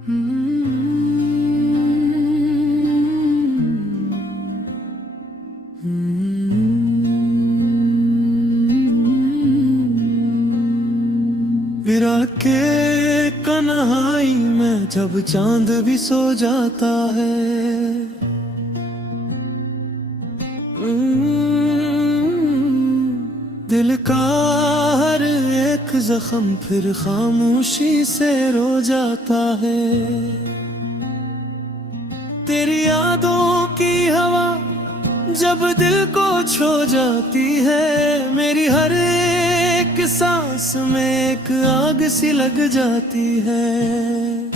विरा के कन्हाई में जब चांद भी सो जाता है, दिल का हर एक जख्म फिर खामोशी से रो जाता है। तेरी यादों की हवा जब दिल को छू जाती है, मेरी हर एक सांस में एक आग सी लग जाती है।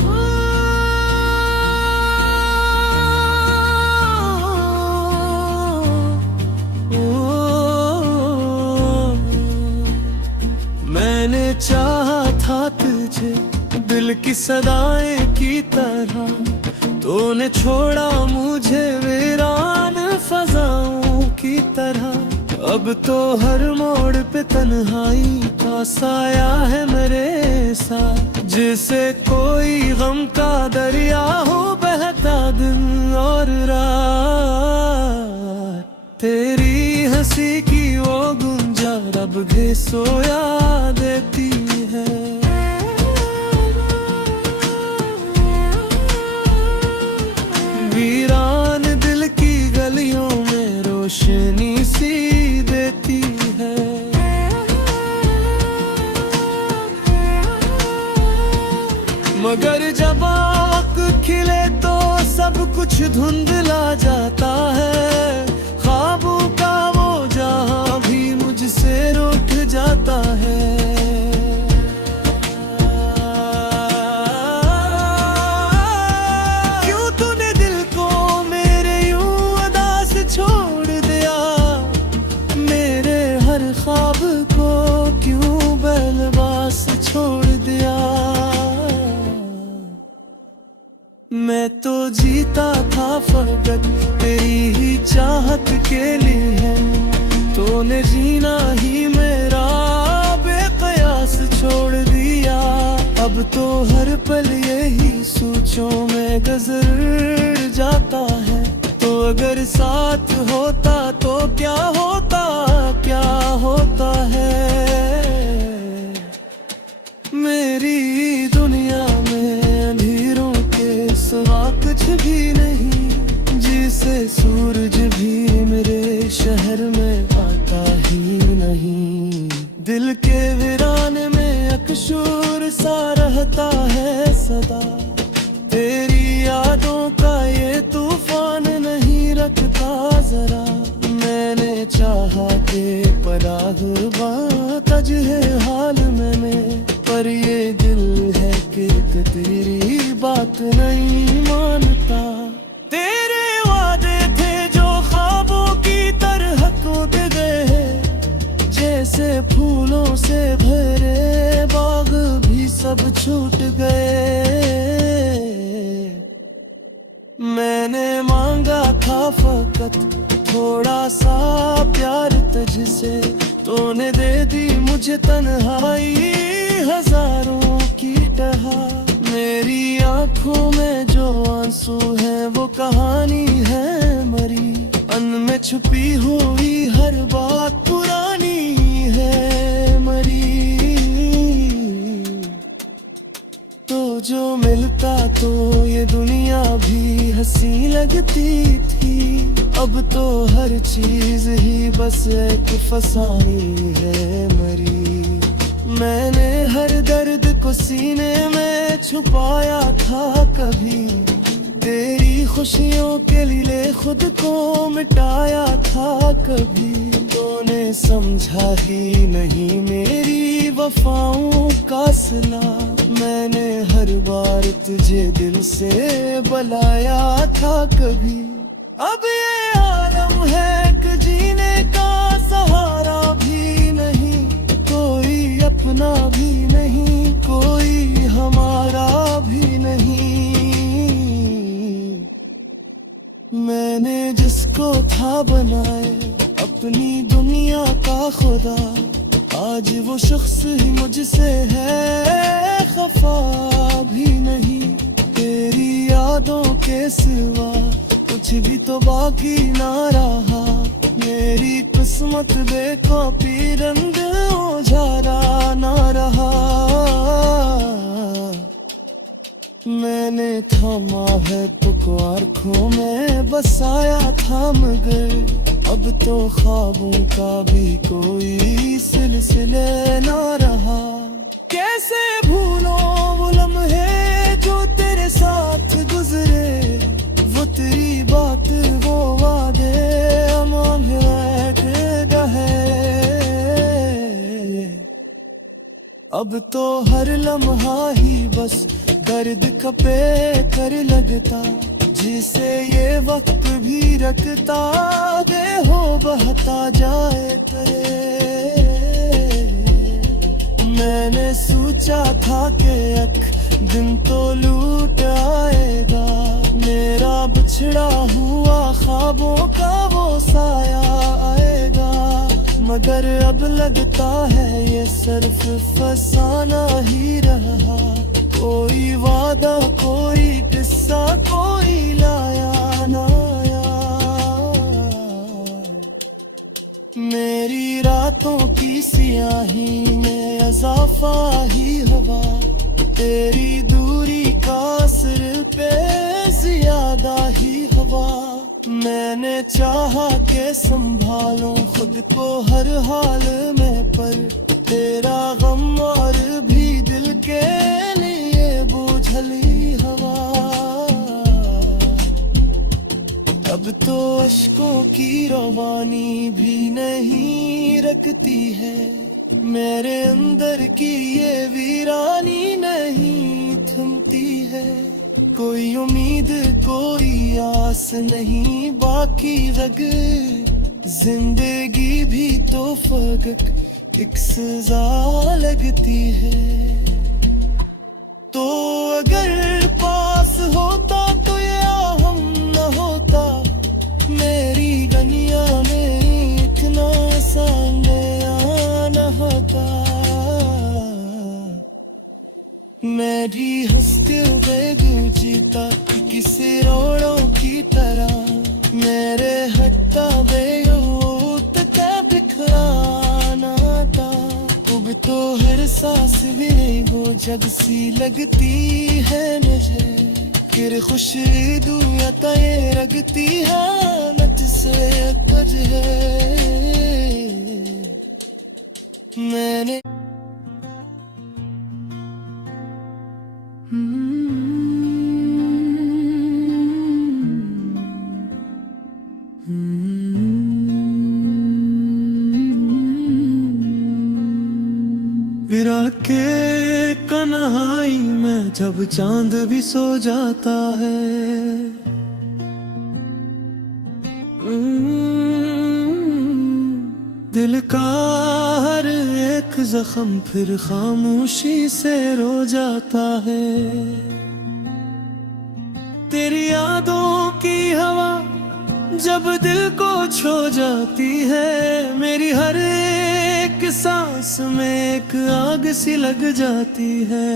मैंने चाहा था तुझे दिल की सदाएं की तरह, तूने छोड़ा मुझे वीरान फजाओं की तरह। अब तो हर मोड़ पे तन्हाई का साया है मेरे साथ, जिसे कोई गम का दरिया हो बहता दिन और रात। तेरी हंसी की वो गुंजा रब भी सोया देती है। वीरान दिल की गलियों में रोशनी सी देती है। मगर जब आँख खिले तो सब कुछ धुंधला जाता है। ख्वाबों का वो जहां भी मुझसे रूठ जाता है। क्यों तूने दिल को मेरे यूं उदास छोड़ दिया, मेरे हर ख्वाब को क्यों बेलबास छोड़ दिया। मैं तो जीता था फकत तेरी ही चाहत के लिए, तूने जीना ही मेरा बेकयास छोड़ दिया। अब तो हर पल यही सोचों में गुजर जाता है। तो अगर साथ होता तो क्या होता, क्या होता है। मेरी दुनिया में अंधेरों के सिवा कुछ भी नहीं, जिसे सूरज भी मेरे शहर में आता ही नहीं। दिल के वीराने में अकशूर सा रहता है सदा, तेरी यादों का ये तूफान नहीं रखता जरा। मैंने चाहा के परागवा तज है हाल में, पर ये दिल है कि तेरी बात नहीं मानता। तेरे वादे थे जो ख्वाबों की तरह कूद गए, जैसे फूलों से भरे बाग भी सब छूट गए। मैंने मांगा था फकत थोड़ा सा प्यार तुझसे, तूने दे दी मुझे तन्हाई हजारों की तरह। मेरी आंखों में जो आंसू है वो कहानी है मरी, अनमें छुपी हुई हर बात पुरानी है मरी। तो जो मिलता तो ये दुनिया भी हंसी लगती थी, अब तो हर चीज ही बस एक फसानी है मरी। मैंने हर दर्द को सीने में छुपाया था कभी, तेरी खुशियों के लिए खुद को मिटाया था कभी। तूने समझा ही नहीं मेरी वफाओं का सिला, मैंने हर बार तुझे दिल से बुलाया था कभी। अब ये आलम है कि जीने का सहारा भी नहीं, कोई अपना भी नहीं, कोई हमारा भी नहीं। मैंने जिसको था बनाए अपनी दुनिया का खुदा, आज वो शख्स ही मुझसे है खफा भी नहीं। के सिवा कुछ भी तो बाकी ना रहा। मेरी किस्मत बेकॉपी रंग उजारा ना रहा। मैंने थामा है पुकार खो में बसाया था मगर अब तो ख्वाबों का भी कोई सिलसिले ना रहा। कैसे भूलो वो लम्हे जो तेरे साथ गुजरे, वो तेरी बात वो वादे अमाम रहे। अब तो हर लम्हा ही बस दर्द कपे कर लगता, जिसे ये वक्त भी रखता दे हो बहता जाए करे। मैंने सोचा था कि एक दिन तो लूट आएगा, मेरा बिछड़ा हुआ ख्वाबों का वो साया आएगा। मगर अब लगता है ये सिर्फ फसाना ही रहा। कोई वादा कोई किस्सा कोई लाया ना आया। मेरी रातों की सियाही में इजाफा ही हवा, तेरी दूरी का असर पे ज्यादा ही हवा। मैंने चाहा के संभालूं खुद को हर हाल में, पर तेरा गम और भी दिल के लिए बोझली हवा। अब तो अश्कों की रवानी भी नहीं रखती है, मेरे अंदर की ये वीरानी नहीं थमती है। कोई उम्मीद कोई आस नहीं बाकी रग, जिंदगी भी तो फकत एक सजा लगती है। तो अगर पास होता तो ये हम न होता, मेरी गनिया में इतना सामने आना होता। मैं भी हंसते हुए जीता किसी रोड़ों की तरह, मेरे हटता बेयूत का बिखराना था। अब तो हर सांस भी वो जग सी लगती है मुझे, फिर खुश दुनिया ये रगती है नच से कुछ है। मैंने विरा के कन्हाई में जब चांद भी सो जाता है, दिल का हर एक जख्म फिर खामोशी से रो जाता है। तेरी यादों की हवा जब दिल को छू जाती है, मेरी हर एक सांस में एक आग सी लग जाती है।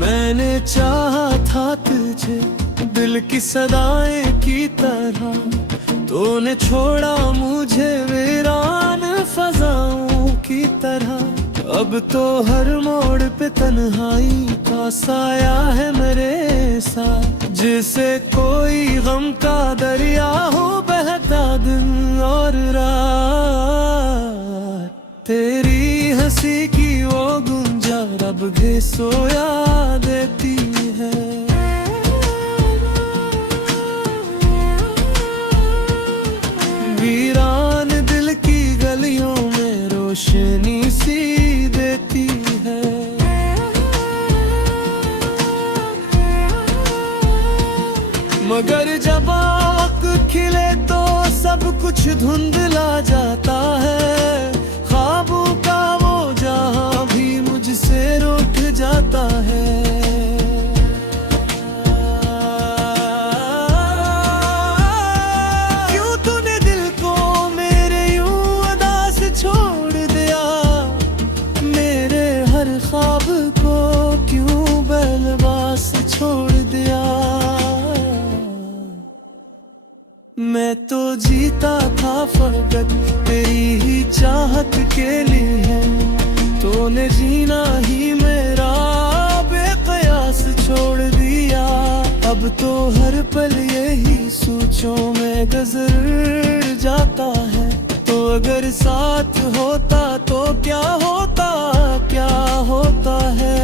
मैंने चाहा था तुझे दिल की सदाएं की तरह, तूने छोड़ा मुझे वीरान फजाओं की तरह। अब तो हर मोड़ पे तन्हाई का साया है मेरे साथ, जिसे कोई गम का दरिया हो बहता दिन और रात। तेरी हंसी की वो गुंजा रब भी सोया देती है। वीरान दिल की गलियों में रोशनी सी देती है। मगर जब आँख खिले तो सब कुछ धुंधला जाता है। ख्वाबों का वो जहां भी मुझसे रूठ जाता है। क्यों तूने दिल को मैं तो जीता था फकत तेरी ही चाहत के लिए, तूने जीना ही मेरा बेकयास छोड़ दिया। अब तो हर पल यही सोचों में गुजर जाता है, तो अगर साथ होता तो क्या होता, क्या होता है।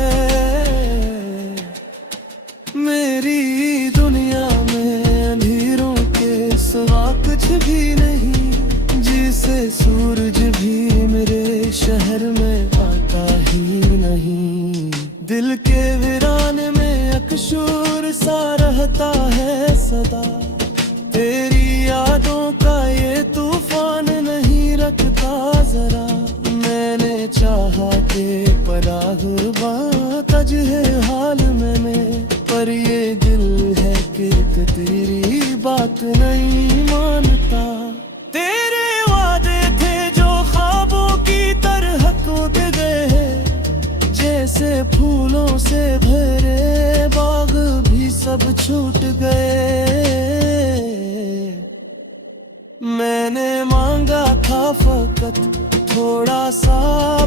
मेरी दुनिया में अंधेरों के सिवा कुछ भी नहीं, जिसे सूरज भी मेरे शहर में आता ही नहीं। दिल के वीराने में अकशूर सा रहता है सदा, तेरी यादों का ये तूफान नहीं रखता जरा। मैंने चाहा के परागवा तज है हाल में, पर ये दिल है कि तेरी बात नहीं मानता। तेरे वादे थे जो ख्वाबों की तरह कूद गए, जैसे फूलों से भरे बाग भी सब छूट गए। मैंने मांगा था फकत थोड़ा सा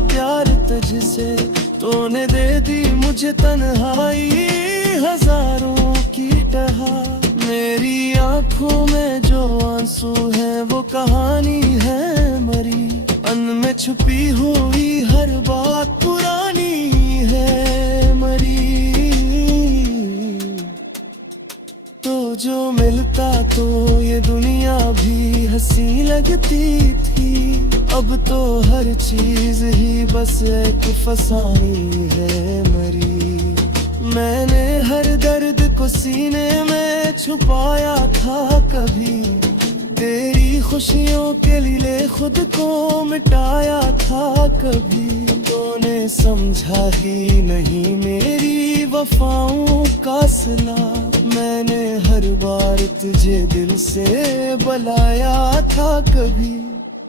प्यार तुझसे, तूने दे दी मुझे तन्हाई हजारों की तरह। मेरी आंखों में जो आंसू है वो कहानी है मरी, अन में छुपी हुई हर बात पुरानी है मरी। तो जो मिलता तो ये दुनिया भी हंसी लगती थी, अब तो हर चीज ही बस एक फसानी है मरी। मैंने हर दर्द को सीने में छुपाया था कभी, तेरी खुशियों के लिए खुद को मिटाया था कभी। तूने समझा ही नहीं मेरी वफाओं का सिला, मैंने हर बार तुझे दिल से बुलाया था कभी।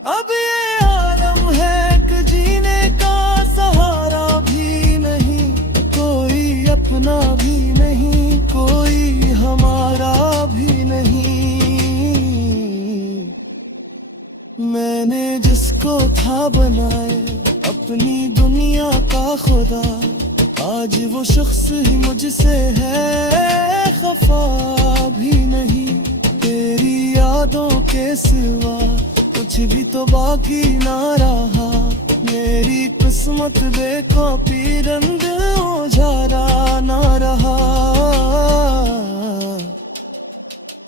अब ये आलम है कि जीने का सहारा भी नहीं, कोई अपना भी नहीं, कोई हमारा भी नहीं। मैंने जिसको था बनाए अपनी दुनिया का खुदा, आज वो शख्स ही मुझसे है खफा भी नहीं। तेरी यादों के सिवा कुछ भी तो बाकी ना रहा, मेरी किस्मत देखो पीरंद उजारा ना रहा।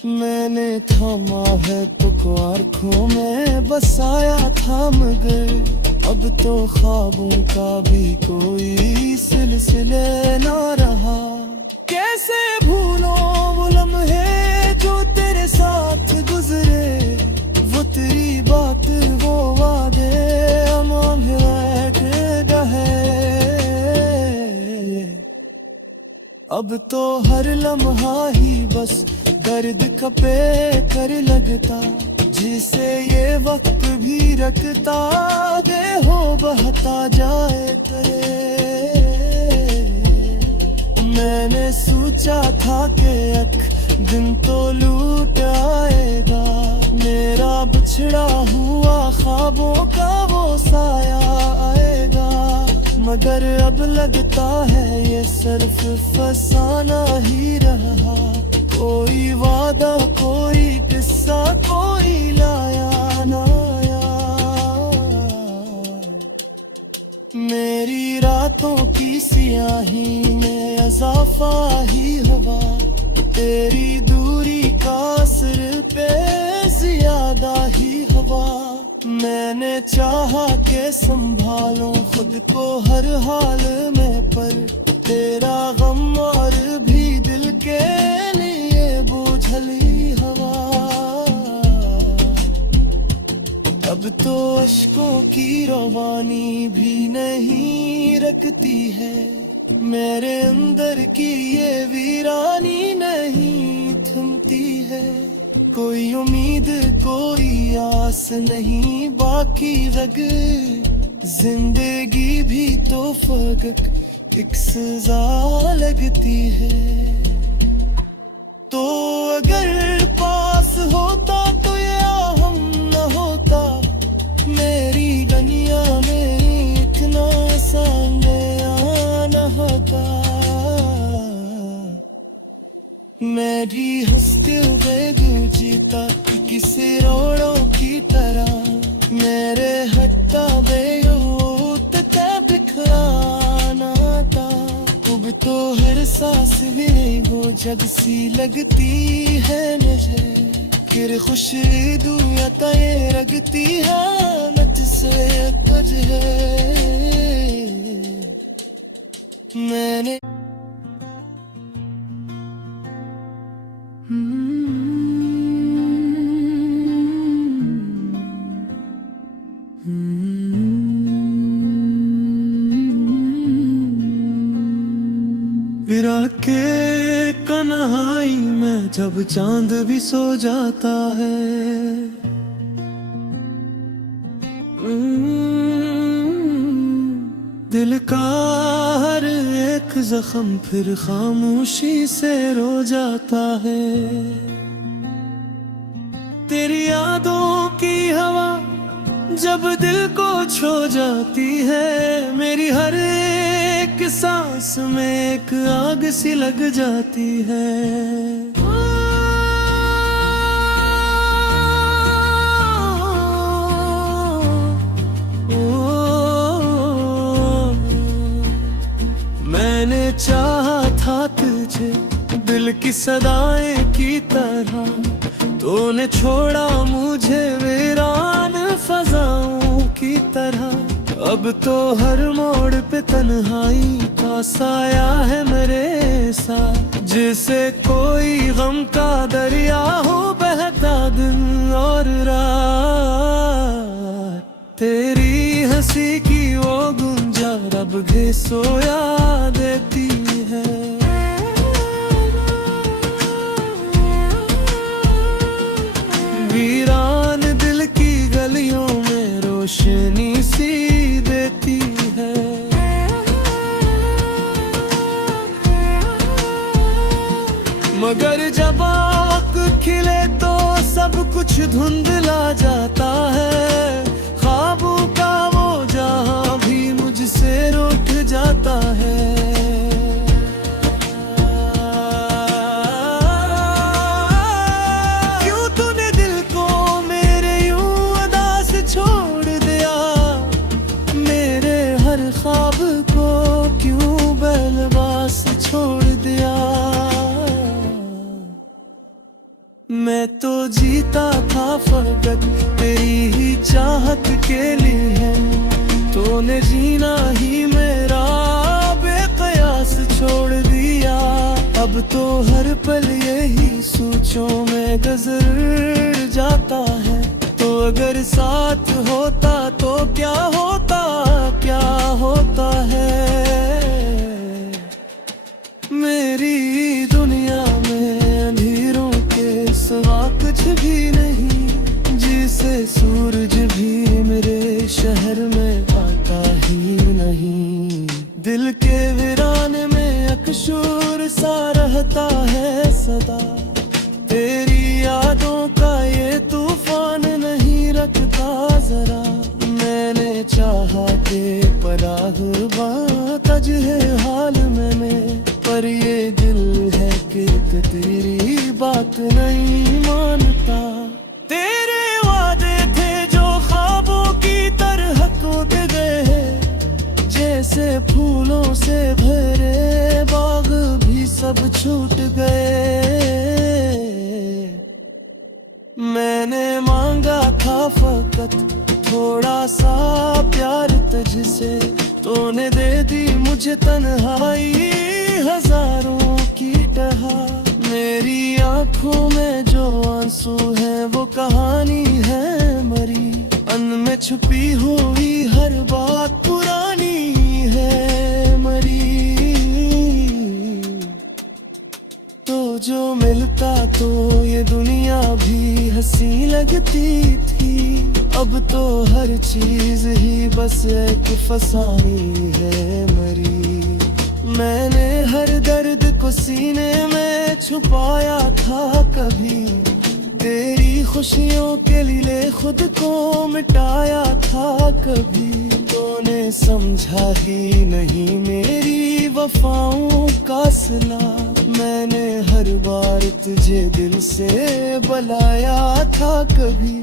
मैंने थामा है तुझको आँखों में बसाया था, मगर अब तो ख्वाबों का भी कोई सिलसिले ना रहा। कैसे भूलो वो लम्हे जो तेरे साथ गुजरे, वो तेरी बात वो वादे अमम रहे। अब तो हर लम्हा ही बस दर्द खपे कर लगता, जिसे ये वक्त भी रखता दे हो बहता जाए करे। मैंने सोचा था कि एक दिन तो लूट आएगा, मेरा बिछड़ा हुआ ख्वाबों का वो साया आएगा। मगर अब लगता है ये सिर्फ फसाना ही रहा, कोई वादा कोई किस्सा कोई लाया ना आया। मेरी रातों की सियाही में इजाफा ही हवा, तेरी दूरी का असर पे ज्यादा ही हवा। मैंने चाहा के संभालूं खुद को हर हाल में, पर तेरा गम और भी दिल के लिए बोझली हवा। अब तो अश्कों की रवानी भी नहीं रखती है, मेरे अंदर की ये वीरानी नहीं थमती है। कोई उम्मीद कोई आस नहीं बाकी रग, जिंदगी भी तो फकत एक सजा लगती है। तो अगर पास होता मैं भी हंसते हुए दिल जीता किसी रोड़ों की तरह मेरे हट्टा बेयूत ते बिखराना था अब तो हर सांस में वो जग सी लगती है मुझे फिर खुशी दुनिया ये रगती है मुझसे कुछ है मैंने विरा के कन्हाई में जब चांद भी सो जाता है दिल का हर एक जख्म फिर खामोशी से रो जाता है तेरी यादों की हवा जब दिल को छू जाती है मेरी हर एक सांस में एक आग सी लग जाती है मैंने चाहा था तुझे दिल की सदाएं की तरह तूने छोड़ा मुझे वीरान फजाओं की तरह अब तो हर मोड़ पे तन्हाई का साया है मेरे साथ जिसे कोई गम का दरिया हो बहता दिन और रात तेरी हंसी की वो गुंजा रब घे सोया देती है वीरान दिल की गलियों में रोशनी सी देती है मगर जब आँख खिले तो सब कुछ धुंधला जाता है ख्वाबों का वो जहां भी मुझसे रूठ जाता है ख्वाब को क्यों बलवास छोड़ दिया मैं तो जीता था फकत तेरी ही चाहत के लिए तूने जीना ही मेरा बेकयास छोड़ दिया अब तो हर पल यही सोचों में गुजर जाता है तो अगर साथ होता तो क्या होता है मेरी दुनिया में अंधेरों के सिवा कुछ भी नहीं जिसे सूरज भी मेरे शहर में आता ही नहीं दिल के वीराने में अकशूर सा रहता है सदा तेरी यादों का ये तूफान नहीं रखता जरा मैंने चाहा के परागवा तज है हाल में पर ये दिल है कि तेरी बात नहीं मानता तेरे वादे थे जो ख्वाबों की तरह टूट गए जैसे फूलों से भरे बाग भी सब छूट गए मैंने मांगा था फकत थोड़ा सा प्यार तुझसे तूने दे दी मुझे तन्हाई हजारों की तरह मेरी आंखों में जो आंसू है वो कहानी है मरी अन में छुपी हुई हर बात पुरानी है मरी तो जो मिलता तो ये दुनिया भी हंसी लगती थी अब तो हर चीज ही बस एक फसानी है मरी मैंने हर दर्द को सीने में छुपाया था कभी तेरी खुशियों के लिए खुद को मिटाया था कभी तूने समझा ही नहीं मेरी वफाओं का सिला मैंने हर बार तुझे दिल से बुलाया था कभी।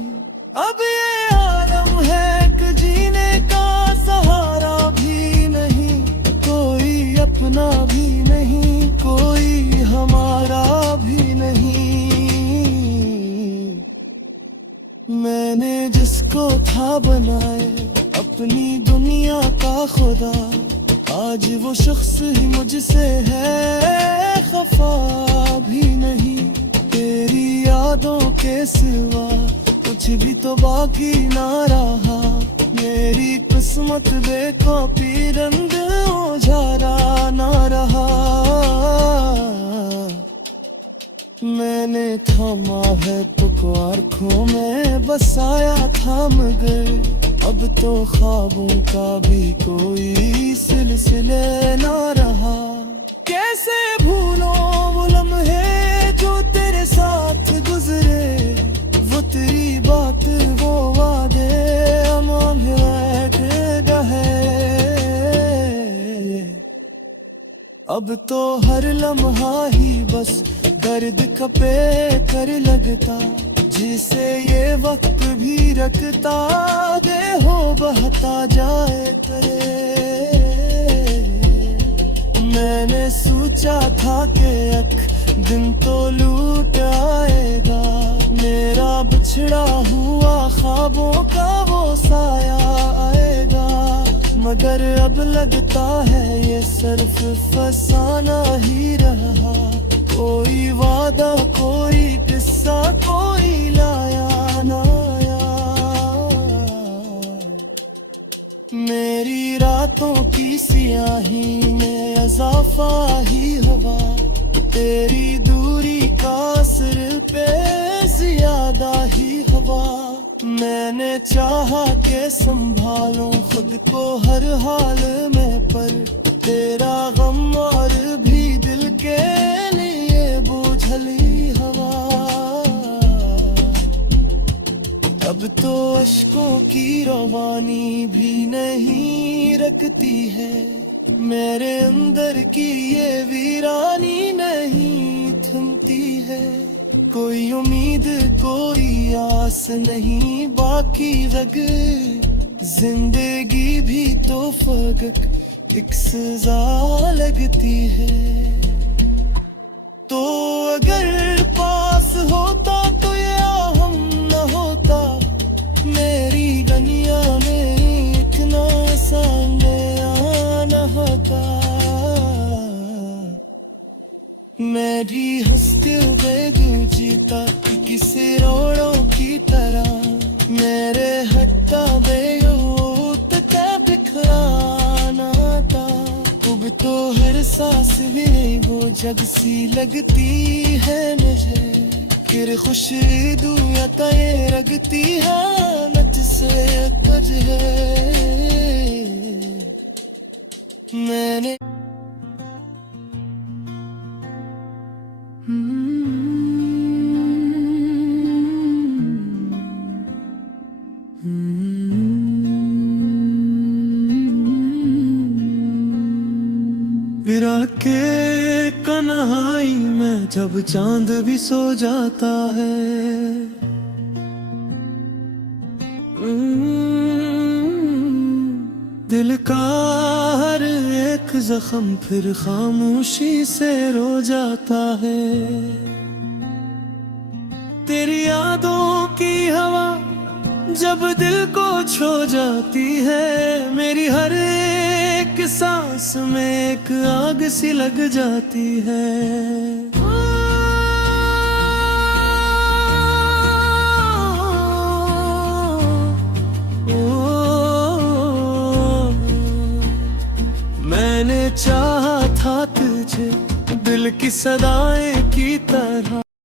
अब ये आलम है कि जीने का सहारा भी नहीं, कोई अपना भी नहीं, कोई हमारा भी नहीं। मैंने जिसको था बनाए अपनी दुनिया का खुदा, आज वो शख्स ही मुझसे है खफा भी नहीं। तेरी यादों के सिवा कुछ भी तो बाकी ना रहा, मेरी किस्मत देखो पीरंग उजारा ना रहा। मैंने थामा है तुझको आँखों में बसाया था, मगर अब तो ख्वाबों का भी कोई सिलसिले ना रहा। कैसे भूलो वो लम्हे जो तेरे साथ गुजरे, वो तेरी बात वो वादे अमल रहे। अब तो हर लम्हा ही बस दर्द खपे कर लगता, जिसे ये वक्त भी रखता दे हो बहता जाए करे। मैंने सोचा था कि एक दिन तो लूट आएगा, मेरा बिछड़ा हुआ ख्वाबों का वो साया आएगा। मगर अब लगता है ये सिर्फ फसाना ही रहा, कोई वादा कोई किस्सा कोई लाया ना आया। मेरी रातों की सियाही में इजाफा ही हवा, तेरी दूरी का असर पे ज्यादा ही हवा। मैंने चाहा के संभालूं खुद को हर हाल में, पर तेरा गम और भी दिल के लिए बोझली हवा। अब तो अश्कों की रवानी भी नहीं रखती है, मेरे अंदर की ये वीरानी नहीं थमती है। कोई उम्मीद कोई आस नहीं बाकी रग, जिंदगी भी तो फकत एक सजा लगती है। तो अगर पास होता तो ये हम न होता, मेरी दुनिया में इतना सामने आना होता। मैं भी हंसते हुए जीता किसी रोड़ों की तरह, मेरे हट्टा बेयूत का बिखराना था। अब तो हर सांस में वो जग सी लगती है मुझे, फिर खुशी दुनिया तय रगती हालत से कुछ है। मैंने विरा के कन्हाई में जब चांद भी सो जाता है, दिल का हर एक जख्म फिर खामोशी से रो जाता है। तेरी यादों की हवा जब दिल को छू जाती है, मेरी हर एक सांस में एक आग सी लग जाती है। मैंने चाहा था तुझे दिल की सदाएं की तरह,